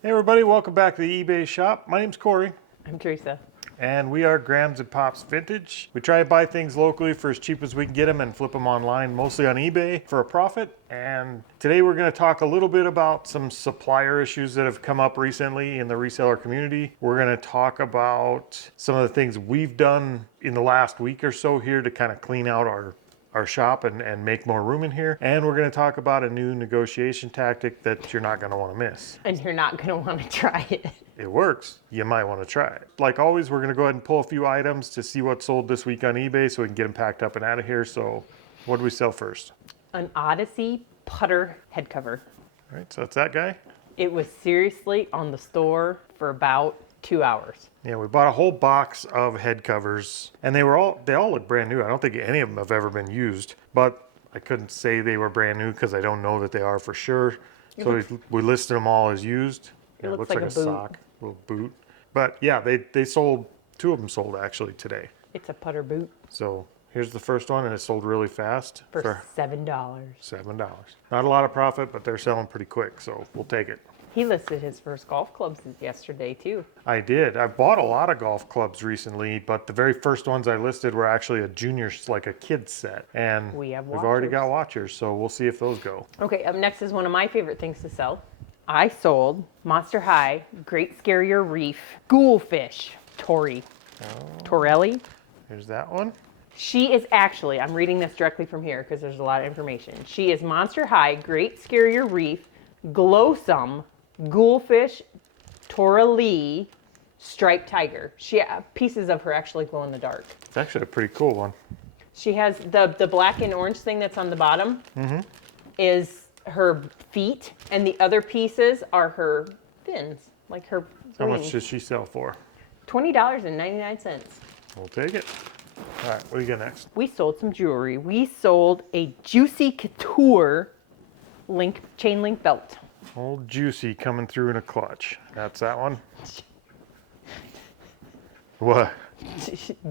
Hey everybody, welcome back to the eBay shop. My name's Corey. I'm Teresa. And we are Grams and Pops Vintage. We try to buy things locally for as cheap as we can get them and flip them online, mostly on eBay for a profit. And today we're going to talk a little bit about some supplier issues that have come up recently in the reseller community. We're going to talk about some of the things we've done in the last week or so here to kind of clean out our shop and make more room in here. And we're going to talk about a new negotiation tactic that you're not going to want to miss. And you're not going to want to try it. It works. You might want to try it. Like always, we're going to go ahead and pull a few items to see what sold this week on eBay so we can get them packed up and out of here. So what do we sell first? An Odyssey putter head cover. All right, so that's that guy. It was seriously on the store for about 2 hours. Yeah, we bought a whole box of head covers and they all look brand new. I don't think any of them have ever been used, but I couldn't say they were brand new because I don't know that they are for sure. So we listed them all as used. It looks like like a boot. sock, little boot. But yeah, they sold, two of them sold actually today. It's a putter boot So here's the first one and it sold really fast. for $7. $7. Not a lot of profit, but they're selling pretty quick, so we'll take it. He listed his first golf clubs yesterday too. I did. I bought a lot of golf clubs recently, but the very first ones I listed were actually a junior, like a kid's set. And We've already got watchers, so we'll see if those go. Okay, up next is one of my favorite things to sell. I sold Monster High Great Scarier Reef Ghoulfish Tori. Torelli. Here's that one. She is actually, I'm reading this directly from here because there's a lot of information. She is Monster High Great Scarier Reef Glowsome Ghoulfish Torelli Striped Tiger. Pieces of her actually glow in the dark. It's actually a pretty cool one. She has the black and orange thing that's on the bottom is her feet, and the other pieces are her fins, like her wings. How much does she sell for? $20.99. We'll take it. All right, what do you got next? We sold some jewelry. We sold a Juicy Couture chain link belt. Old Juicy coming through in a clutch. That's that one. What?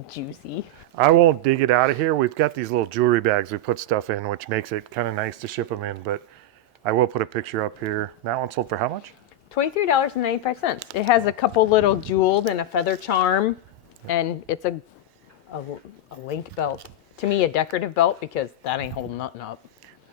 Juicy. I won't dig it out of here. We've got these little jewelry bags we put stuff in, which makes it kind of nice to ship them in, but I will put a picture up here. That one sold for how much? $23.95. It has a couple little jeweled and a feather charm, and it's a link belt. To me, a decorative belt because that ain't holding nothing up.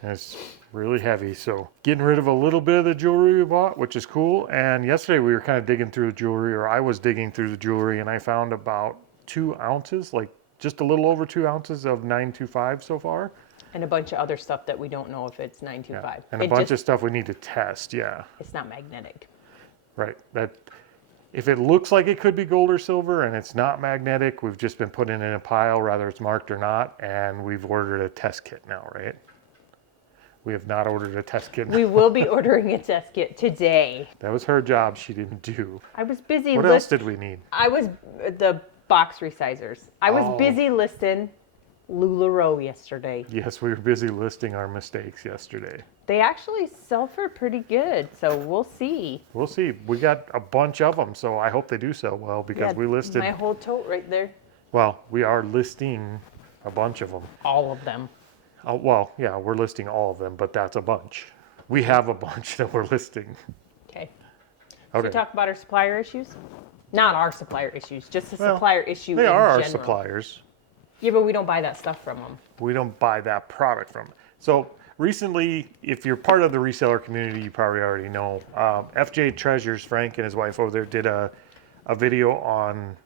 And it's really heavy, so getting rid of a little bit of the jewelry we bought, which is cool. And yesterday we were kind of digging through the jewelry, or I was digging through the jewelry, and I found about 2 ounces, like just a little over 2 ounces of 925 so far. And a bunch of other stuff that we don't know if it's 925. And a bunch of stuff we need to test, yeah. It's not magnetic. Right. That if it looks like it could be gold or silver and it's not magnetic, we've just been putting it in a pile, whether it's marked or not, and we've ordered a test kit now, right? We have not ordered a test kit. We will be ordering a test kit today. That was her job she didn't do. I was busy. What else did we need? I was the box resizers. I was busy listing LuLaRoe yesterday. Yes, we were busy listing our mistakes yesterday. They actually sell for pretty good, so we'll see. We'll see. We got a bunch of them, so I hope they do sell well because we listed. My whole tote right there. Well, we are listing a bunch of them. All of them. Well, yeah, we're listing all of them, but that's a bunch. We have a bunch that we're listing. Okay. Should we talk about our supplier issues? Not our supplier issues, just a supplier issue in They general. are our suppliers. Yeah, but we don't buy that stuff from them. We don't buy that product from them. So recently, if you're part of the reseller community, you probably already know, FJTreasures, Frank and his wife over there did a video on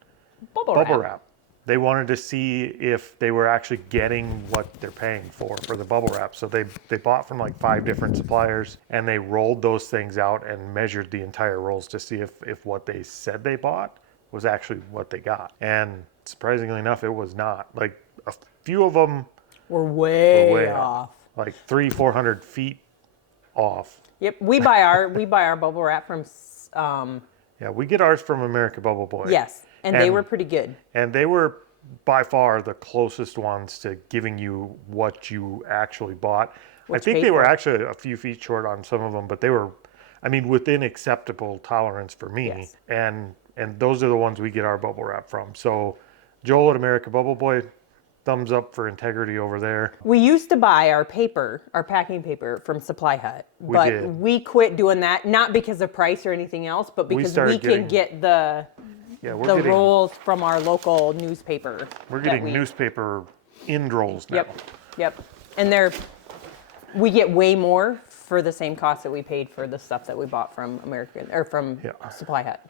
bubble wrap. They wanted to see if they were actually getting what they're paying for the bubble wrap. So they bought from like 5 different suppliers and they rolled those things out and measured the entire rolls to see if what they said they bought was actually what they got. And surprisingly enough, it was not. Like a few of them were way off. Like 300-400 feet off. Yep, we buy our bubble wrap from. Yeah, we get ours from American Bubble Boy. Yes. And they were pretty good. And they were by far the closest ones to giving you what you actually bought. I think they were actually a few feet short on some of them, but they were, I mean, within acceptable tolerance for me. Yes. And those are the ones we get our bubble wrap from. So Joel at American Bubble Boy, thumbs up for integrity over there. We used to buy our paper, our packing paper from Supply Hut, but did. we quit doing that, not because of price or anything else, but because we started can get the rolls from our local newspaper. We're getting newspaper in rolls now. Yep. And we get way more for the same cost that we paid for the stuff that we bought from Supply Hut.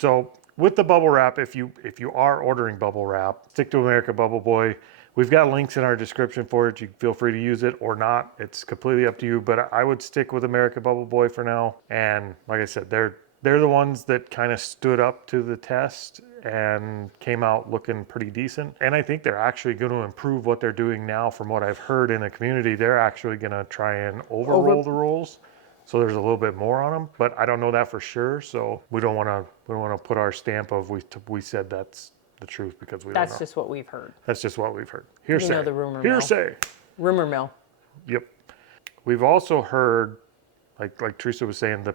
So with the bubble wrap, if you are ordering bubble wrap, stick to America Bubble Boy. We've got links in our description for it. You feel free to use it or not. It's completely up to you, but I would stick with America Bubble Boy for now. And like I said, they're the ones that kind of stood up to the test and came out looking pretty decent. And I think they're actually going to improve what they're doing now. From what I've heard in the community, they're actually going to try and overroll the rolls. So there's a little bit more on them, but I don't know that for sure. So we don't want to put our stamp of we said that's the truth because we don't know. That's just what we've heard. That's just what we've heard. Hearsay. You know the rumor mill. Hearsay. Rumor mill. Yep. We've also heard, like Teresa was saying, the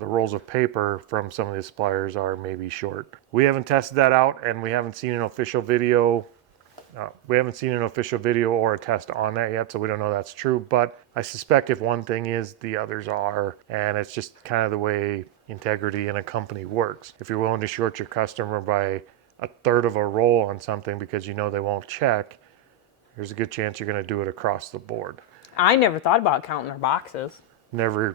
rolls of paper from some of the suppliers are maybe short. We haven't tested that out, and we haven't seen an official video. Or a test on that yet, so we don't know that's true. But I suspect if one thing is, the others are, and it's just kind of the way integrity in a company works. If you're willing to short your customer by a third of a roll on something because you know they won't check, there's a good chance you're going to do it across the board. I never thought about counting our boxes. Never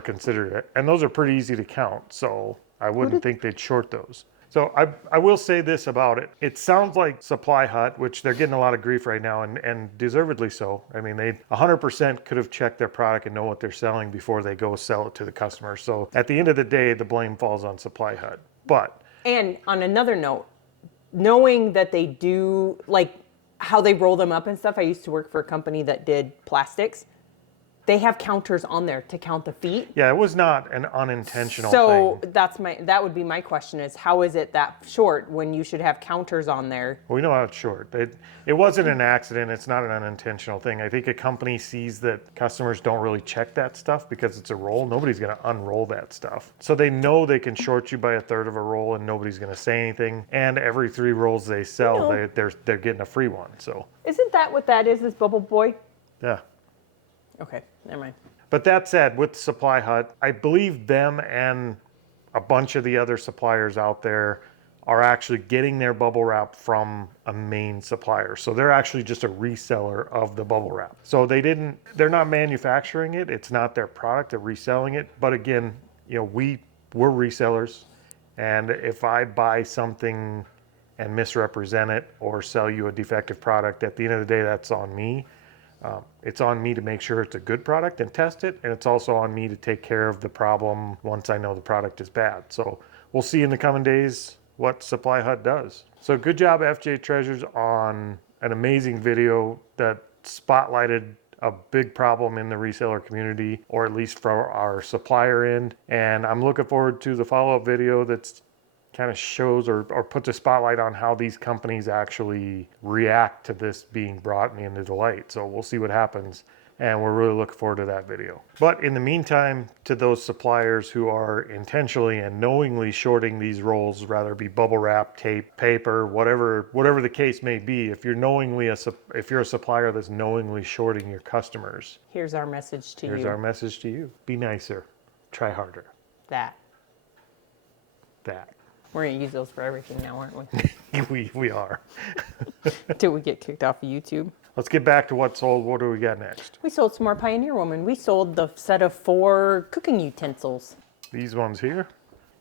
considered it. And those are pretty easy to count, so I wouldn't think they'd short those. So I will say this about it. It sounds like Supply Hut, which they're getting a lot of grief right now, and deservedly so. I mean, they 100% could have checked their product and know what they're selling before they go sell it to the customer. So at the end of the day, the blame falls on Supply Hut. And on another note, knowing that they do, like how they roll them up and stuff, I used to work for a company that did plastics. They have counters on there to count the feet. Yeah, it was not an unintentional thing. So that would be my question is, how is it that short when you should have counters on there? We know how it's short. It wasn't an accident. It's not an unintentional thing. I think a company sees that customers don't really check that stuff because it's a roll. Nobody's going to unroll that stuff. So they know they can short you by a third of a roll and nobody's going to say anything. And every 3 rolls they sell, they're getting a free one. So isn't that what that is Bubble Boy? Yeah. Okay, never mind. But that said, with Supply Hut, I believe them and a bunch of the other suppliers out there are actually getting their bubble wrap from a main supplier. So they're actually just a reseller of the bubble wrap. So they're not manufacturing it. It's not their product. They're reselling it. But again, we're resellers. And if I buy something and misrepresent it or sell you a defective product, at the end of the day, that's on me. It's on me to make sure it's a good product and test it, and it's also on me to take care of the problem once I know the product is bad. So we'll see in the coming days what Supply Hut does. So good job, FJTreasures, on an amazing video that spotlighted a big problem in the reseller community, or at least for our supplier end. And I'm looking forward to the follow-up video that's kind of shows or puts a spotlight on how these companies actually react to this being brought into the light. So we'll see what happens, and we're really looking forward to that video. But in the meantime, to those suppliers who are intentionally and knowingly shorting these rolls, rather it be bubble wrap, tape, paper, whatever the case may be, if you're a supplier that's knowingly shorting your customers, here's our message to you. Here's our message to you. Be nicer. Try harder. That. We're going to use those for everything now, aren't we? we are. Till we get kicked off of YouTube. Let's get back to what sold. What do we got next? We sold some more Pioneer Woman. We sold the set of 4 cooking utensils. These ones here.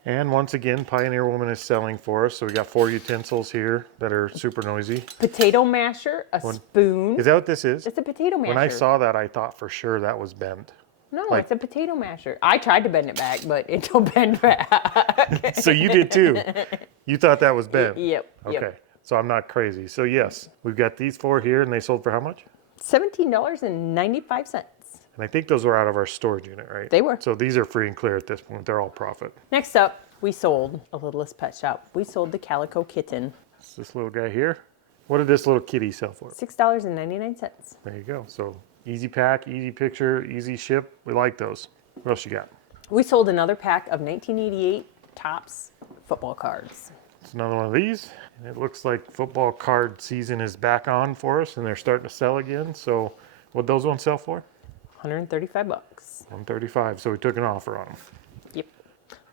And once again, Pioneer Woman is selling for us. So we got 4 utensils here that are super noisy. Potato masher, spoon. Is that what this is? It's a potato masher. When I saw that, I thought for sure that was bent. No, it's a potato masher. I tried to bend it back, but it don't bend back. So you did too. You thought that was bent? Yep. Okay. So I'm not crazy. So yes, we've got these 4 here, and they sold for how much? $17.95. And I think those were out of our storage unit, right? They were. So these are free and clear at this point. They're all profit. Next up, we sold a Littlest Pet Shop. We sold the Calico Kitten. It's this little guy here. What did this little kitty sell for? $6.99. There you go. So easy pack, easy picture, easy ship. We like those. What else you got? We sold another pack of 1988 Topps football cards. It's another one of these. And it looks like football card season is back on for us and they're starting to sell again. So what'd those ones sell for? 135 bucks. 135. So we took an offer on them. Yep.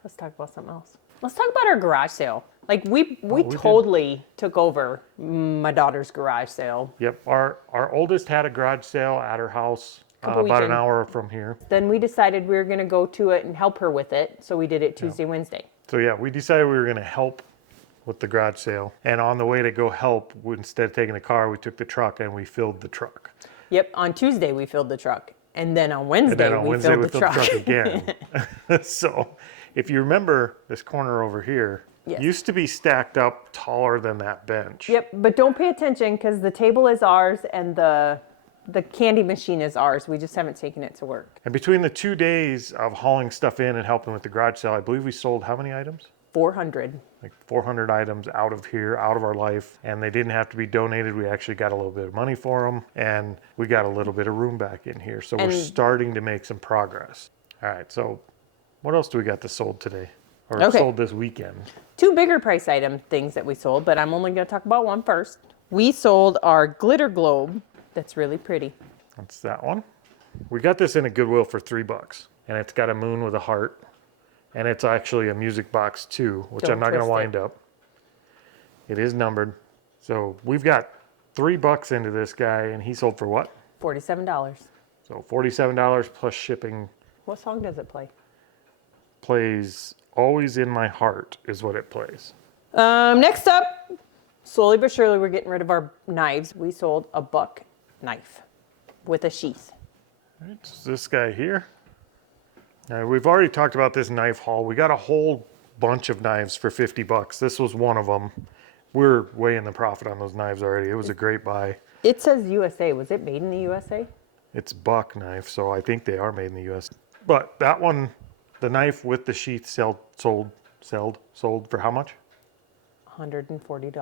Let's talk about something else. Let's talk about our garage sale. Like we we totally took over my daughter's garage sale. Yep. Our oldest had a garage sale at her house Couple about an weekends. hour from here. Then we decided we were going to go to it and help her with it. So we did it Tuesday, Wednesday. So yeah, we decided we were going to help with the garage sale. And on the way to go help, instead of taking the car, we took the truck and we filled the truck. Yep. On Tuesday, we filled the truck. And then on Wednesday, we filled the truck. Again. So if you remember this corner over here, Yes. used to be stacked up taller than that bench. Yep. But don't pay attention because the table is ours and the candy machine is ours. We just haven't taken it to work. And between the 2 days of hauling stuff in and helping with the garage sale, I believe we sold how many items? 400. Like 400 items out of here, out of our life. And they didn't have to be donated. We actually got a little bit of money for them. And we got a little bit of room back in here. So we're starting to make some progress. All right. So what else do we got that sold today? Or sold this weekend? 2 bigger price item things that we sold, but I'm only going to talk about one first. We sold our glitter globe. That's really pretty. That's that one. We got this in a Goodwill for $3. And it's got a moon with a heart. And it's actually a music box too, which Don't I'm not going to twist wind up. It is numbered. So we've got $3 into this guy, and he sold for what? $47. So $47 plus shipping. What song does it play? Plays Always in My Heart is what it plays. Next up, slowly but surely, we're getting rid of our knives. We sold a buck knife with a sheath. All right, so this guy here. Now, we've already talked about this knife haul. We got a whole bunch of knives for $50. This was one of them. We're way in the profit on those knives already. It was a great buy. It says USA. Was it made in the USA? It's buck knife, so I think they are made in the US. But that one, the knife with the sheath sold for how much? $140.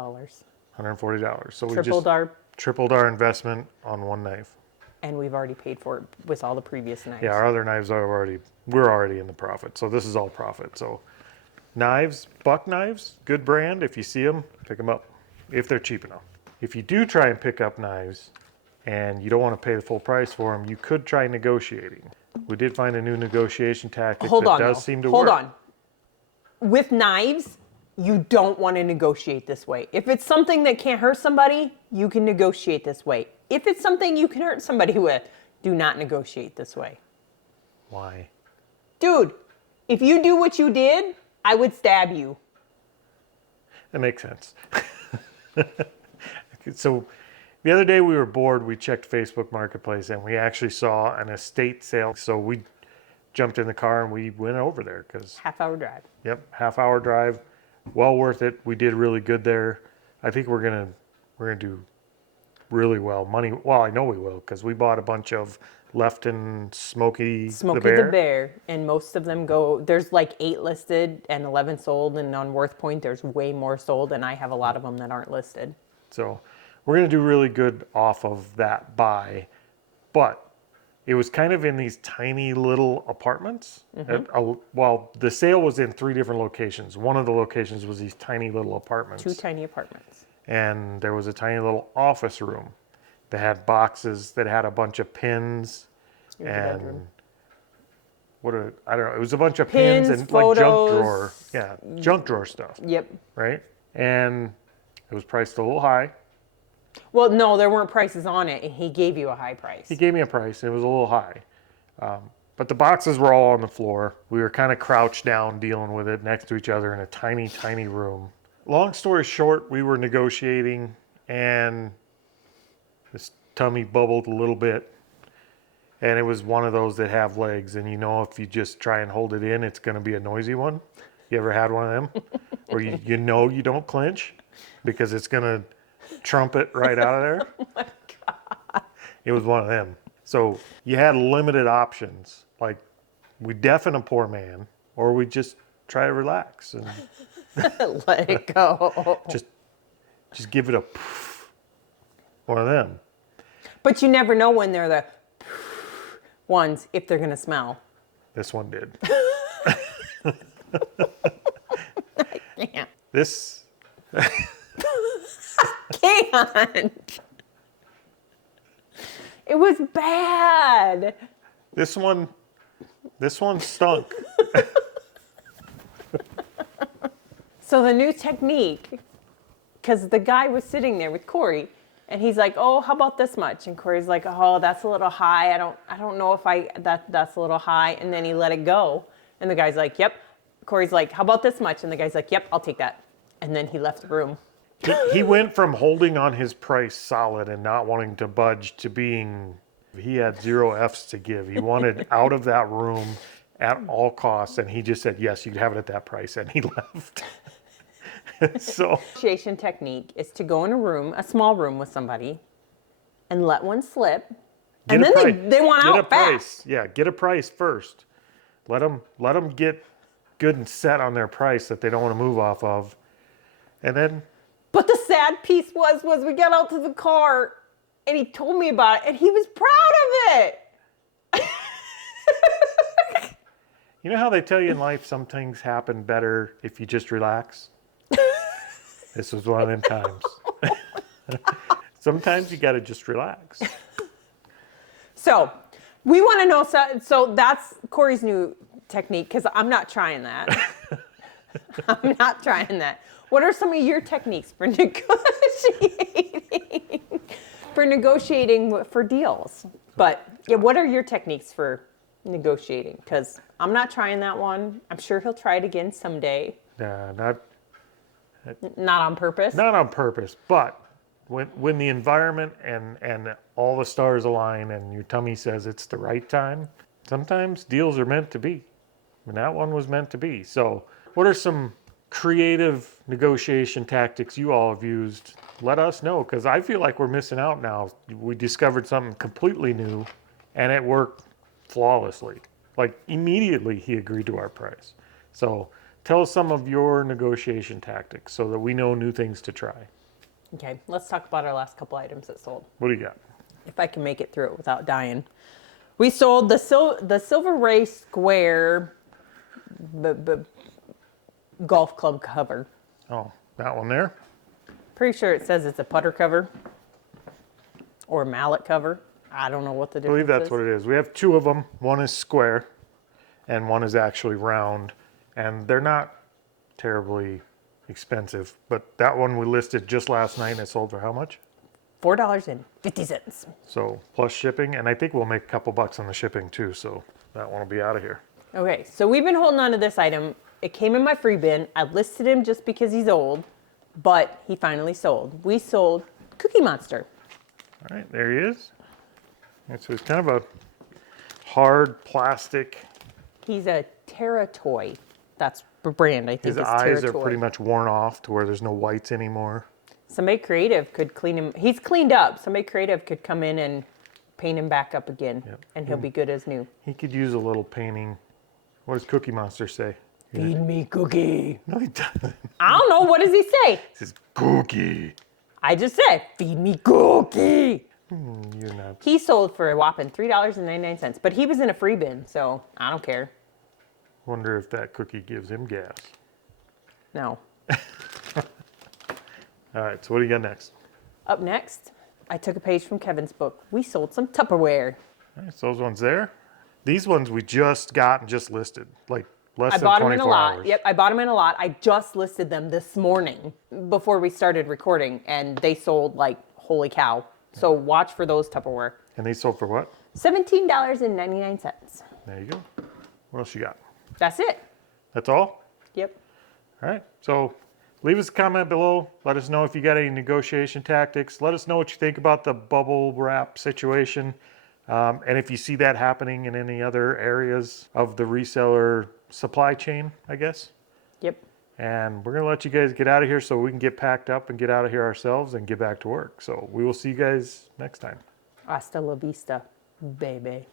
$140. So we Tripled our investment on one knife. And we've already paid for it with all the previous knives. Yeah, our other knives we're already in the profit. So this is all profit. So knives, buck knives, good brand. If you see them, pick them up if they're cheap enough. If you do try and pick up knives and you don't want to pay the full price for them, you could try negotiating. We did find a new negotiation tactic that does seem to work. Hold on. With knives, you don't want to negotiate this way. If it's something that can't hurt somebody, you can negotiate this way. If it's something you can hurt somebody with, do not negotiate this way. Why? Dude, if you do what you did, I would stab you. That makes sense. So the other day we were bored, we checked Facebook Marketplace and we actually saw an estate sale. So we jumped in the car and we went over there because Half-hour drive. Yep, half-hour drive, well worth it. We did really good there. I think we're gonna do really well. Well, I know we will because we bought a bunch of Left and Smokey the Bear. And most of them go. There's like 8 listed and 11 sold, and on Worth Point there's way more sold, and I have a lot of them that aren't listed. So we're gonna do really good off of that buy, but it was kind of in these tiny little apartments. Well, the sale was in 3 different locations. One of the locations was these tiny little apartments. 2 tiny apartments. And there was a tiny little office room that had boxes that had a bunch of pins and I don't know. It was a bunch of pins and photos, like junk drawer stuff. Yep. Right? And it was priced a little high. Well, no, there weren't prices on it, and he gave you a high price. He gave me a price. It was a little high. But the boxes were all on the floor. We were kind of crouched down dealing with it next to each other in a tiny, tiny room. Long story short, we were negotiating and his tummy bubbled a little bit. And it was one of those that have legs. And you know, if you just try and hold it in, it's going to be a noisy one. You ever had one of them? Where you know you don't clinch because it's going to trumpet right out of there? Oh my God. It was one of them. So you had limited options. Like, we deafen a poor man, or we just try to relax and Let it go. just give it a poof. One of them. But you never know when they're the ones, if they're going to smell. This one did. Yeah. This Can't. It was bad. This one stunk. So the new technique, because the guy was sitting there with Corey, and he's like, "Oh, how about this much?" And Corey's like, "Oh, that's a little high. I don't know if that's a little high." And then he let it go, and the guy's like, "Yep." Corey's like, "How about this much?" And the guy's like, "Yep, I'll take that." And then he left the room. He went from holding on his price solid and not wanting to budge to being, he had 0 F's to give. He wanted out of that room at all costs, and he just said, "Yes, you can have it at that price," and he left. So Negotiation technique is to go in a room, a small room with somebody, and let one slip, and then they want get a out fast. price. Yeah, get a price first. Let them get good and set on their price that they don't want to move off of, and then. But the sad piece was we got out to the car, and he told me about it, and he was proud of it. You know how they tell you in life some things happen better if you just relax? This was one of them times. Sometimes you got to just relax. So we want to know, so that's Corey's new technique, because I'm not trying that. I'm not trying that. What are some of your techniques for negotiating for deals? But yeah, what are your techniques for negotiating? Because I'm not trying that one. I'm sure he'll try it again someday. Not on purpose. Not on purpose, but when the environment and all the stars align and your tummy says it's the right time, sometimes deals are meant to be. And that one was meant to be. So what are some creative negotiation tactics you all have used? Let us know, because I feel like we're missing out now. We discovered something completely new, and it worked flawlessly. Like immediately he agreed to our price. So tell us some of your negotiation tactics so that we know new things to try. Okay, let's talk about our last couple items that sold. What do you got? If I can make it through it without dying. We sold the Silver Ray Square golf club cover. Oh, that one there? Pretty sure it says it's a putter cover or mallet cover. I don't know what the I difference believe that's is. what it is. We have 2 of them. One is square and one is actually round. And they're not terribly expensive. But that one we listed just last night and it sold for how much? $4.50. So plus shipping. And I think we'll make a couple bucks on the shipping too. So that one will be out of here. Okay, so we've been holding on to this item. It came in my free bin. I listed him just because he's old, but he finally sold. We sold Cookie Monster. All right, there he is. And so it's kind of a hard plastic. He's a Terra Toy. That's the brand, I think. His is eyes Terra are Toy. pretty much worn off to where there's no whites anymore. Somebody creative could clean him. He's cleaned up. Somebody creative could come in and paint him back up again, and he'll be good as new. He could use a little painting. What does Cookie Monster say? Feed me cookie. No, he doesn't. I don't know. What does he say? He says, Cookie. I just said, feed me cookie. You're not. He sold for a whopping $3.99, but he was in a free bin, so I don't care. Wonder if that cookie gives him gas. No. All right, so what do you got next? Up next, I took a page from Kevin's book. We sold some Tupperware. All right, so those ones there. These ones we just got and just listed, like less I than bought them 24 in a lot. hours. Yep, I bought them in a lot. I just listed them this morning before we started recording, and they sold like holy cow. So watch for those Tupperware. And these sold for what? $17.99. There you go. What else you got? That's it. That's all? Yep. All right, so leave us a comment below. Let us know if you got any negotiation tactics. Let us know what you think about the bubble wrap situation. And if you see that happening in any other areas of the reseller supply chain, I guess. Yep. And we're going to let you guys get out of here so we can get packed up and get out of here ourselves and get back to work. So we will see you guys next time. Hasta la vista, baby.